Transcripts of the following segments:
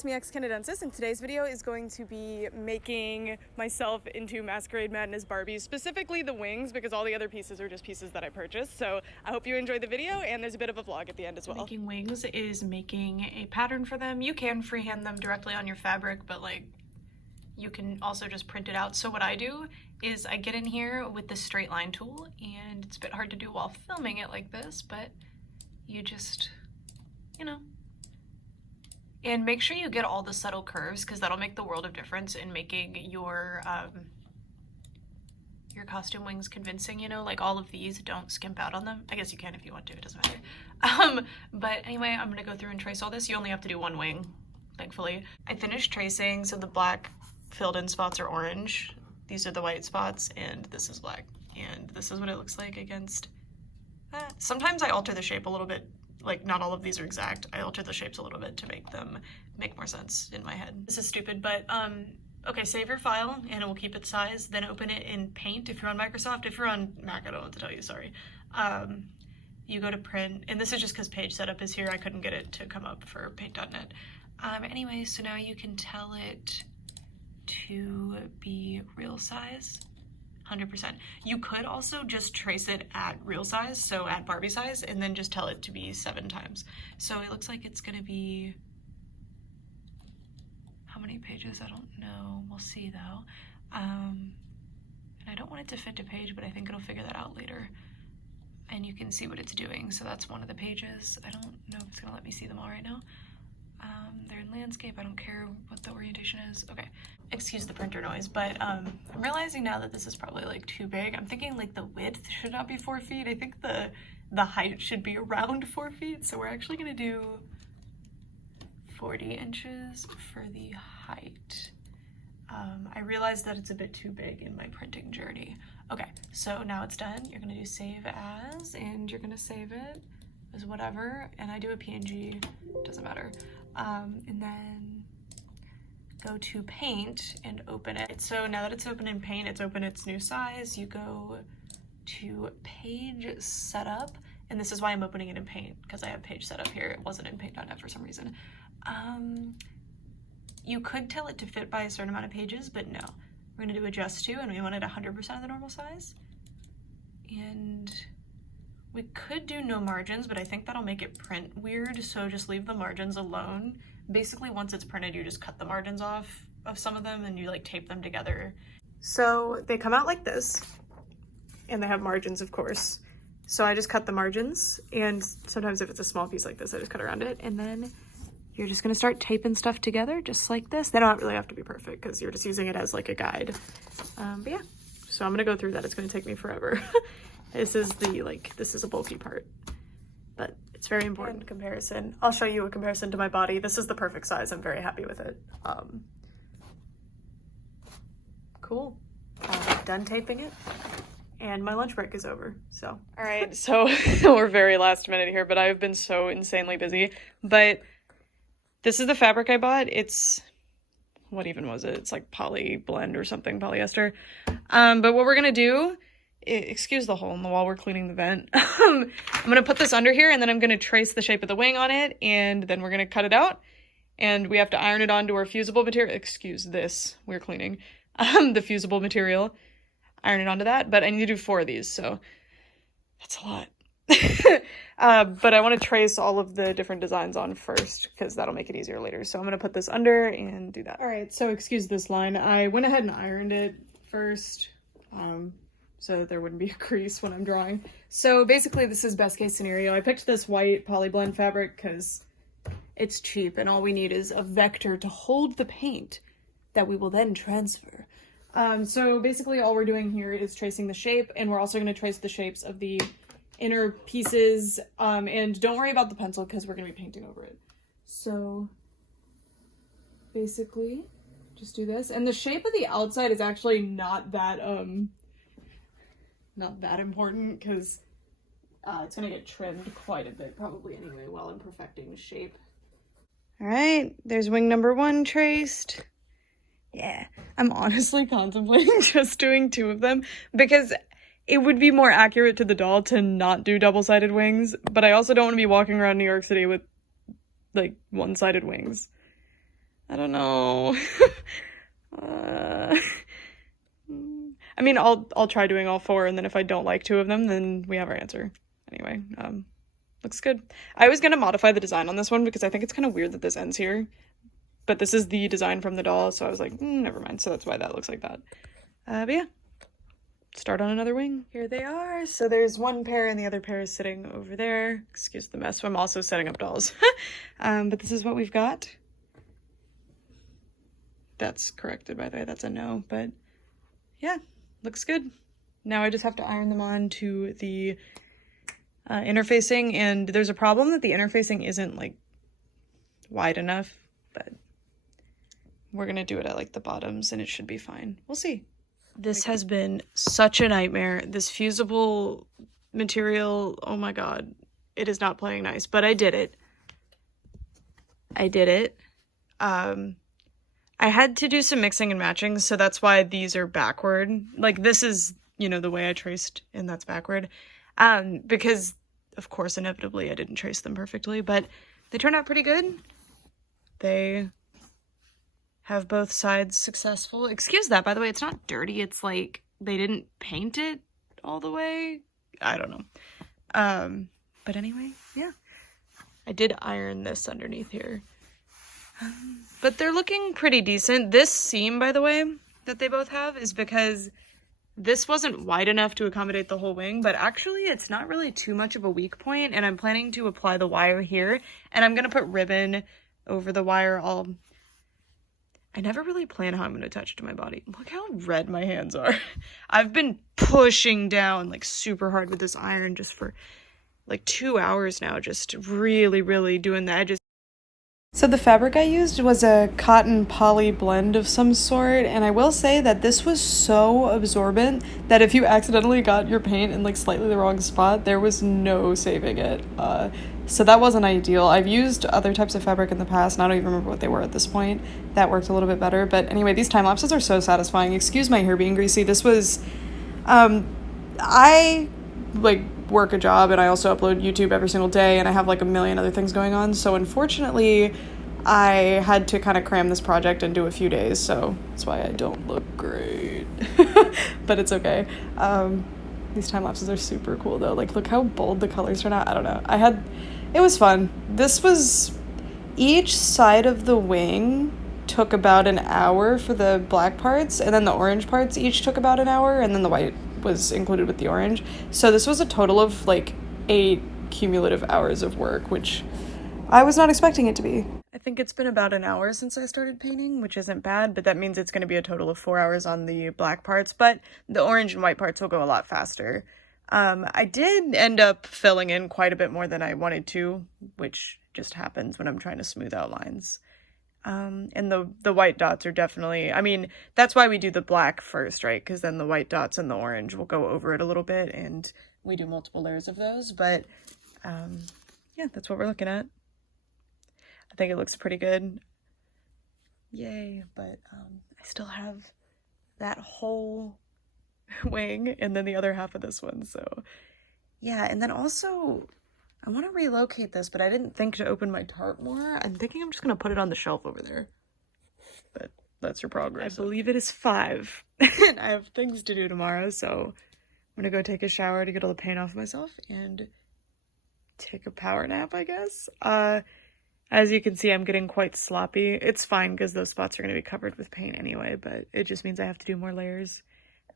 it's me, ex-Canadensis, and today's video is going to be making myself into Masquerade Madness Barbie, specifically the wings, because all the other pieces are just pieces that I purchased. So I hope you enjoyed the video, and there's a bit of a vlog at the end as well. Making wings is making a pattern for them. You can freehand them directly on your fabric, but like you can also just print it out. So what I do is I get in here with the straight line tool, and it's a bit hard to do while filming it like this, but you just, you know, and make sure you get all the subtle curves, because that'll make the world of difference in making your costume wings convincing, you know, like all of these, don't skimp out on them. I guess you can if you want to, it doesn't matter. But anyway, I'm gonna go through and trace all this. You only have to do one wing, thankfully. I finished tracing, so the black filled in spots are orange. These are the white spots, and this is black. And this is what it looks like against that. Sometimes I alter the shape a little bit. Like, not all of these are exact. I alter the shapes a little bit to make them make more sense in my head. This is stupid, but okay, save your file and it will keep its size. Then open it in Paint if you're on Microsoft. If you're on Mac, I don't know what to tell you, sorry. You go to print, and this is just because page setup is here. I couldn't get it to come up for paint.net. Anyway, so now you can tell it to be real size. 100%. You could also just trace it at real size, so at Barbie size, and then just tell it to be 7 times. So it looks like it's gonna be, how many pages? I don't know. We'll see though. And I don't want it to fit to page, but I think it'll figure that out later. And you can see what it's doing. So that's one of the pages. I don't know if it's gonna let me see them all right now. They're in landscape. I don't care what the orientation is. Okay, excuse the printer noise, but I'm realizing now that this is probably like too big. I'm thinking like the width should not be 4 feet. I think the height should be around 4 feet. So we're actually gonna do 40 inches for the height. I realized that it's a bit too big in my printing journey. Okay, so now it's done. You're gonna do save as, and you're gonna save it as whatever, and I do a PNG, doesn't matter. And then go to Paint and open it. So now that it's open in Paint, it's open its new size. You go to Page Setup, and this is why I'm opening it in Paint, because I have Page Setup here. It wasn't in Paint.net for some reason. You could tell it to fit by a certain amount of pages, but no. We're gonna do Adjust To, and we want it 100% of the normal size. And we could do no margins, but I think that'll make it print weird, so just leave the margins alone. Basically, once it's printed, you just cut the margins off of some of them and you like tape them together. So they come out like this, and they have margins, of course. So I just cut the margins, and sometimes if it's a small piece like this, I just cut around it, and then you're just gonna start taping stuff together just like this. They don't really have to be perfect because you're just using it as like a guide. But yeah, so I'm gonna go through that. It's gonna take me forever. This is a bulky part, but it's very important. Comparison. I'll show you a comparison to my body. This is the perfect size. I'm very happy with it. Cool. Done taping it, and my lunch break is over, so. All right, so we're very last minute here, but I've been so insanely busy. But this is the fabric I bought. It's, what even was it? It's like poly blend or something, polyester. But what we're gonna do, excuse the hole in the wall, we're cleaning the vent. I'm gonna put this under here, and then I'm gonna trace the shape of the wing on it, and then we're gonna cut it out, and we have to iron it onto our fusible material. Excuse this, we're cleaning the fusible material, iron it onto that, but I need to do 4 of these, so that's a lot. But I want to trace all of the different designs on first, because that'll make it easier later. So I'm gonna put this under and do that. All right, so excuse this line. I went ahead and ironed it first, so that there wouldn't be a crease when I'm drawing. So basically this is best case scenario. I picked this white poly blend fabric because it's cheap, and all we need is a vector to hold the paint that we will then transfer. So basically all we're doing here is tracing the shape, and we're also going to trace the shapes of the inner pieces, and don't worry about the pencil because we're going to be painting over it. So basically just do this, and the shape of the outside is actually not that important, because it's gonna get trimmed quite a bit probably anyway while I'm perfecting the shape. All right, there's wing number 1 traced. Yeah, I'm honestly contemplating just doing 2 of them, because it would be more accurate to the doll to not do double-sided wings, but I also don't want to be walking around New York City with like one-sided wings. I don't know. I mean, I'll try doing all 4, and then if I don't like 2 of them, then we have our answer. Anyway, looks good. I was gonna modify the design on this one because I think it's kind of weird that this ends here. But this is the design from the doll, so I was like, never mind. So that's why that looks like that. But yeah, start on another wing. Here they are. So there's one pair and the other pair is sitting over there. Excuse the mess. I'm also setting up dolls. But this is what we've got. That's corrected, by the way. That's a no. But yeah, looks good. Now I just have to iron them on to the interfacing. And there's a problem that the interfacing isn't like wide enough. But we're gonna do it at like the bottoms and it should be fine. We'll see. This has been such a nightmare. This fusible material, oh my god. It is not playing nice, but I did it. I did it. I had to do some mixing and matching, so that's why these are backward. Like this is, you know, the way I traced and that's backward. Because of course, inevitably I didn't trace them perfectly, but they turned out pretty good. They have both sides successful. Excuse that, by the way, it's not dirty. It's like they didn't paint it all the way. I don't know. But anyway, yeah. I did iron this underneath here. But they're looking pretty decent. This seam, by the way, that they both have is because this wasn't wide enough to accommodate the whole wing, but actually it's not really too much of a weak point, and I'm planning to apply the wire here, and I'm gonna put ribbon over the wire. I never really plan how I'm going to attach it to my body. Look how red my hands are. I've been pushing down like super hard with this iron just for like 2 hours now, just really, really doing the edges. So the fabric I used was a cotton poly blend of some sort, and I will say that this was so absorbent that if you accidentally got your paint in like slightly the wrong spot, there was no saving it. So that wasn't ideal. I've used other types of fabric in the past, and I don't even remember what they were at this point. That worked a little bit better, but anyway, these time lapses are so satisfying. Excuse my hair being greasy. This was, I like work a job and I also upload YouTube every single day and I have like a million other things going on. So unfortunately, I had to kind of cram this project into a few days. So that's why I don't look great, but it's okay. These time lapses are super cool though. Like look how bold the colors turn out. I don't know. It was fun. This was, each side of the wing took about an hour for the black parts, and then the orange parts each took about an hour, and then the white was included with the orange. So this was a total of like 8 cumulative hours of work, which I was not expecting it to be. I think it's been about an hour since I started painting, which isn't bad, but that means it's going to be a total of 4 hours on the black parts, but the orange and white parts will go a lot faster. I did end up filling in quite a bit more than I wanted to, which just happens when I'm trying to smooth out lines. And the white dots are definitely, I mean, that's why we do the black first, right? Because then the white dots and the orange will go over it a little bit, and we do multiple layers of those, but yeah, that's what we're looking at. I think it looks pretty good. Yay, but I still have that whole wing and then the other half of this one, so yeah. And then also I want to relocate this, but I didn't think to open my tarp more. I'm thinking I'm just gonna put it on the shelf over there, but that's your progress. I believe it is 5 and I have things to do tomorrow, so I'm gonna go take a shower to get all the paint off myself and take a power nap, I guess. As you can see, I'm getting quite sloppy. It's fine because those spots are going to be covered with paint anyway, but it just means I have to do more layers.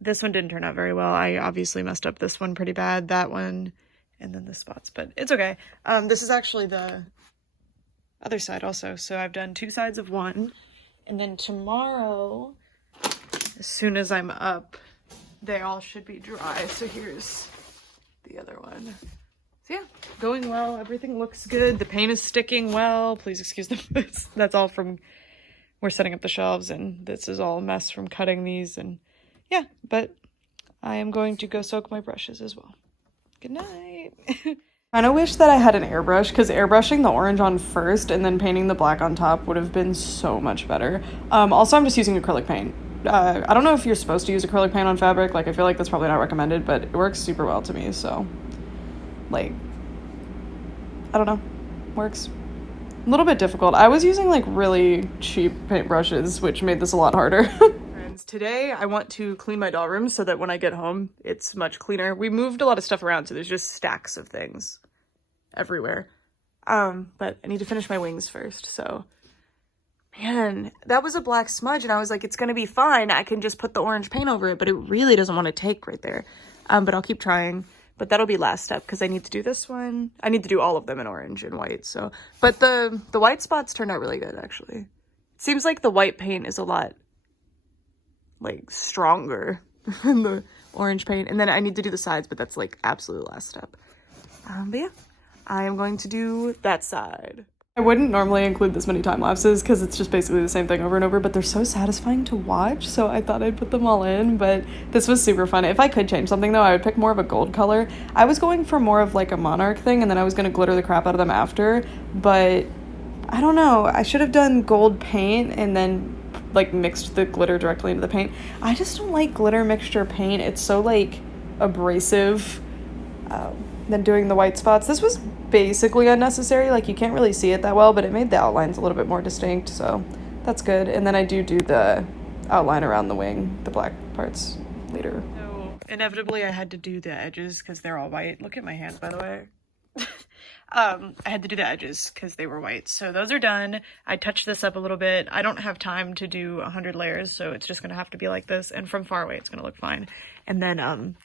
This one didn't turn out very well. I obviously messed up this one pretty bad, that one, and then the spots, but it's okay. This is actually the other side also. So I've done 2 sides of one, and then tomorrow, as soon as I'm up, they all should be dry. So here's the other one. So yeah, going well. Everything looks good. The paint is sticking well. Please excuse the mess. That's all from, we're setting up the shelves, and this is all a mess from cutting these, and yeah, but I am going to go soak my brushes as well. Good night. I kind of wish that I had an airbrush, because airbrushing the orange on first and then painting the black on top would have been so much better. Also, I'm just using acrylic paint. I don't know if you're supposed to use acrylic paint on fabric. Like, I feel like that's probably not recommended, but it works super well to me, so like, I don't know, works. a little bit difficult. I was using like really cheap paintbrushes, which made this a lot harder. Friends, today I want to clean my doll room so that when I get home, it's much cleaner. We moved a lot of stuff around, so there's just stacks of things everywhere. But I need to finish my wings first, so. Man, that was a black smudge, and I was like, it's gonna be fine. I can just put the orange paint over it, but it really doesn't want to take right there. But I'll keep trying. But that'll be last step, because I need to do this one. I need to do all of them in orange and white, so. But the white spots turned out really good, actually. It seems like the white paint is a lot, like, stronger than the orange paint. And then I need to do the sides, but that's, like, absolute last step. But yeah, I am going to do that side. I wouldn't normally include this many time lapses because it's just basically the same thing over and over, but they're so satisfying to watch, so I thought I'd put them all in. But this was super fun. If I could change something though, I would pick more of a gold color. I was going for more of like a monarch thing, and then I was going to glitter the crap out of them after, but I don't know. I should have done gold paint and then like mixed the glitter directly into the paint. I just don't like glitter mixture paint. It's so like abrasive. Than doing the white spots. This was basically unnecessary, like you can't really see it that well, but it made the outlines a little bit more distinct, so that's good. And then I do the outline around the wing, the black parts, later. So inevitably I had to do the edges because they're all white. Look at my hands, by the way. I had to do the edges because they were white, so those are done. I touched this up a little bit. I don't have time to do 100 layers, so it's just gonna have to be like this, and from far away it's gonna look fine. And then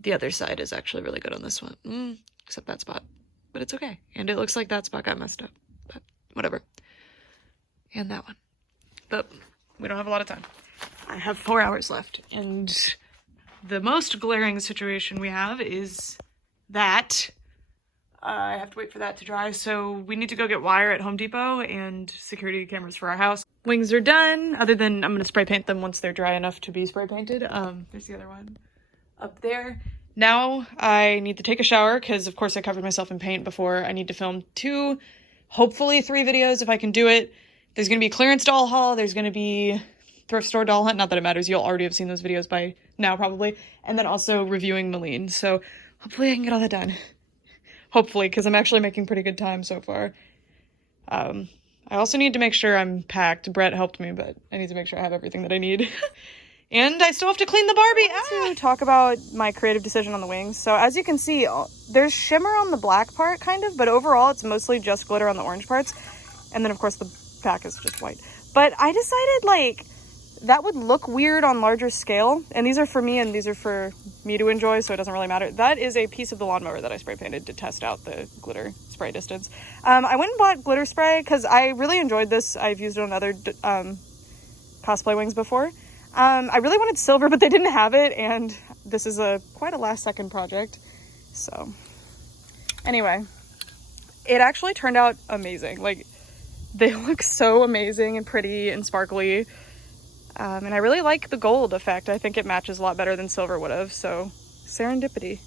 the other side is actually really good on this one, except that spot, but it's okay. And it looks like that spot got messed up, but whatever. And that one, but we don't have a lot of time. I have 4 hours left, and the most glaring situation we have is that I have to wait for that to dry, so we need to go get wire at Home Depot and security cameras for our house. Wings are done, other than I'm gonna spray paint them once they're dry enough to be spray painted. There's the other one up there. Now I need to take a shower because of course I covered myself in paint before. I need to film 2, hopefully 3 videos if I can do it. There's gonna be clearance doll haul, there's gonna be thrift store doll hunt, not that it matters, you'll already have seen those videos by now probably, and then also reviewing Malene, so hopefully I can get all that done. Hopefully, because I'm actually making pretty good time so far. I also need to make sure I'm packed. Brett helped me, but I need to make sure I have everything that I need. And I still have to clean the Barbie. I want to talk about my creative decision on the wings. So as you can see, there's shimmer on the black part, kind of, but overall it's mostly just glitter on the orange parts. And then of course the back is just white. But I decided like that would look weird on larger scale. And these are for me and these are for me to enjoy, so it doesn't really matter. That is a piece of the lawnmower that I spray painted to test out the glitter spray distance. I went and bought glitter spray because I really enjoyed this. I've used it on other cosplay wings before. I really wanted silver, but they didn't have it, and this is quite a last-second project. So, anyway, it actually turned out amazing. Like, they look so amazing and pretty and sparkly, and I really like the gold effect. I think it matches a lot better than silver would have, so serendipity.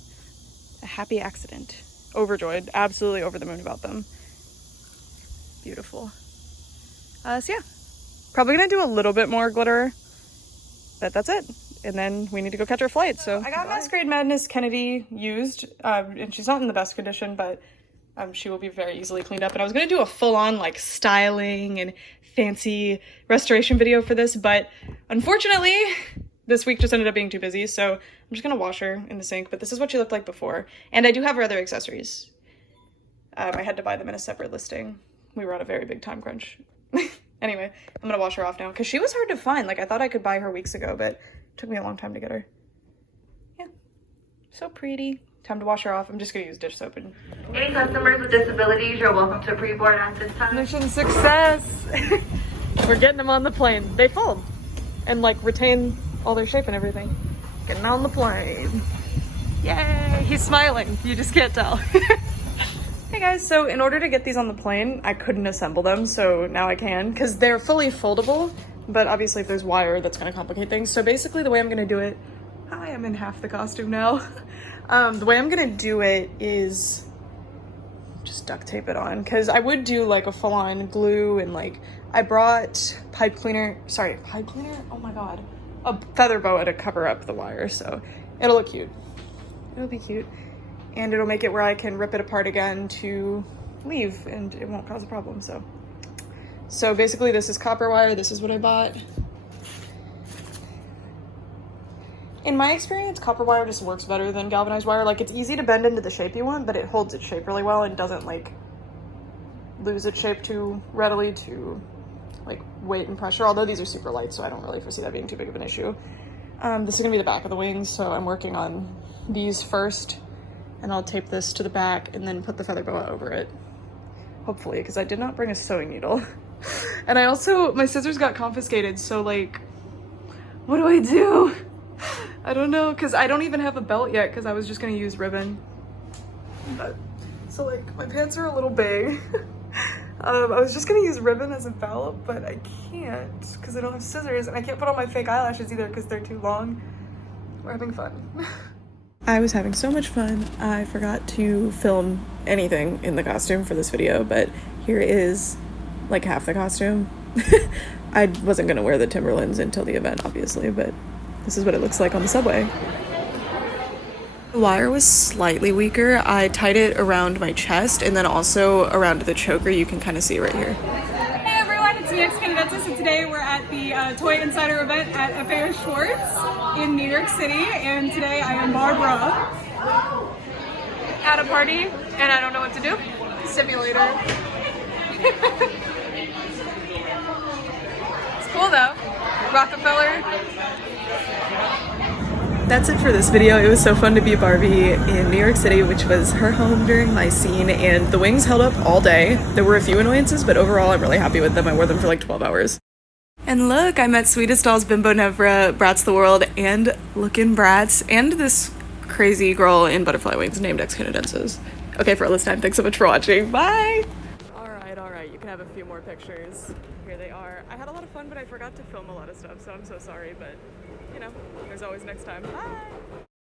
A happy accident. Overjoyed. Absolutely over the moon about them. Beautiful. So yeah, probably gonna do a little bit more glitter. But that's it. And then we need to go catch our flight, so. I got Masquerade Madness Kennedy used, and she's not in the best condition, but she will be very easily cleaned up. And I was gonna do a full-on like styling and fancy restoration video for this, but unfortunately, this week just ended up being too busy, so I'm just gonna wash her in the sink, but this is what she looked like before. And I do have her other accessories. I had to buy them in a separate listing. We were on a very big time crunch. Anyway, I'm gonna wash her off now because she was hard to find. Like, I thought I could buy her weeks ago, but it took me a long time to get her. Yeah, so pretty. Time to wash her off. I'm just gonna use dish soap. And Any customers with disabilities, you're welcome to pre-board at this time. mission success. We're getting them on the plane. They fold and like retain all their shape and everything. Getting on the plane. Yay! He's smiling. You just can't tell. Hey guys, so in order to get these on the plane, I couldn't assemble them, so now I can, because they're fully foldable, but obviously if there's wire, that's going to complicate things. So basically the way I'm going to do it, hi, I'm in half the costume now. The way I'm going to do it is just duct tape it on, because I would do like a full-on glue, and like, I brought pipe cleaner, oh my god, a feather boa to cover up the wire, so it'll look cute. It'll be cute. And it'll make it where I can rip it apart again to leave and it won't cause a problem, so. So basically this is copper wire, this is what I bought. In my experience, copper wire just works better than galvanized wire. Like, it's easy to bend into the shape you want, but it holds its shape really well and doesn't like lose its shape too readily to like weight and pressure, although these are super light, so I don't really foresee that being too big of an issue. This is gonna be the back of the wings, so I'm working on these first, and I'll tape this to the back and then put the feather boa over it. Hopefully, because I did not bring a sewing needle. And I also, my scissors got confiscated, so like, what do I do? I don't know, because I don't even have a belt yet, because I was just gonna use ribbon. But, so like, my pants are a little big. I was just gonna use ribbon as a belt, but I can't, because I don't have scissors, and I can't put on my fake eyelashes either, because they're too long. We're having fun. I was having so much fun, I forgot to film anything in the costume for this video, but here is like half the costume. I wasn't gonna wear the Timberlands until the event, obviously, but this is what it looks like on the subway. The wire was slightly weaker. I tied it around my chest and then also around the choker. You can kind of see right here. Hey everyone, it's me, Masquerade, and today we're at the Toy Insider event at FAO Schwartz in New York City, and today I am Barbara at a party, and I don't know what to do. Simulator. It's cool though. Rockefeller. That's it for this video. It was so fun to be Barbie in New York City, which was her home during my scene, and the wings held up all day. There were a few annoyances, but overall I'm really happy with them. I wore them for like 12 hours. And look, I met Sweetest Dolls, Bimbo Nevra, Bratz the World, and Lookin' Bratz, and this crazy girl in butterfly wings named Ex Canadensis. Okay, for all this time, thanks so much for watching. Bye! Alright, you can have a few more pictures. Here they are. I had a lot of fun, but I forgot to film a lot of stuff, so I'm so sorry, but you know, there's always next time. Bye!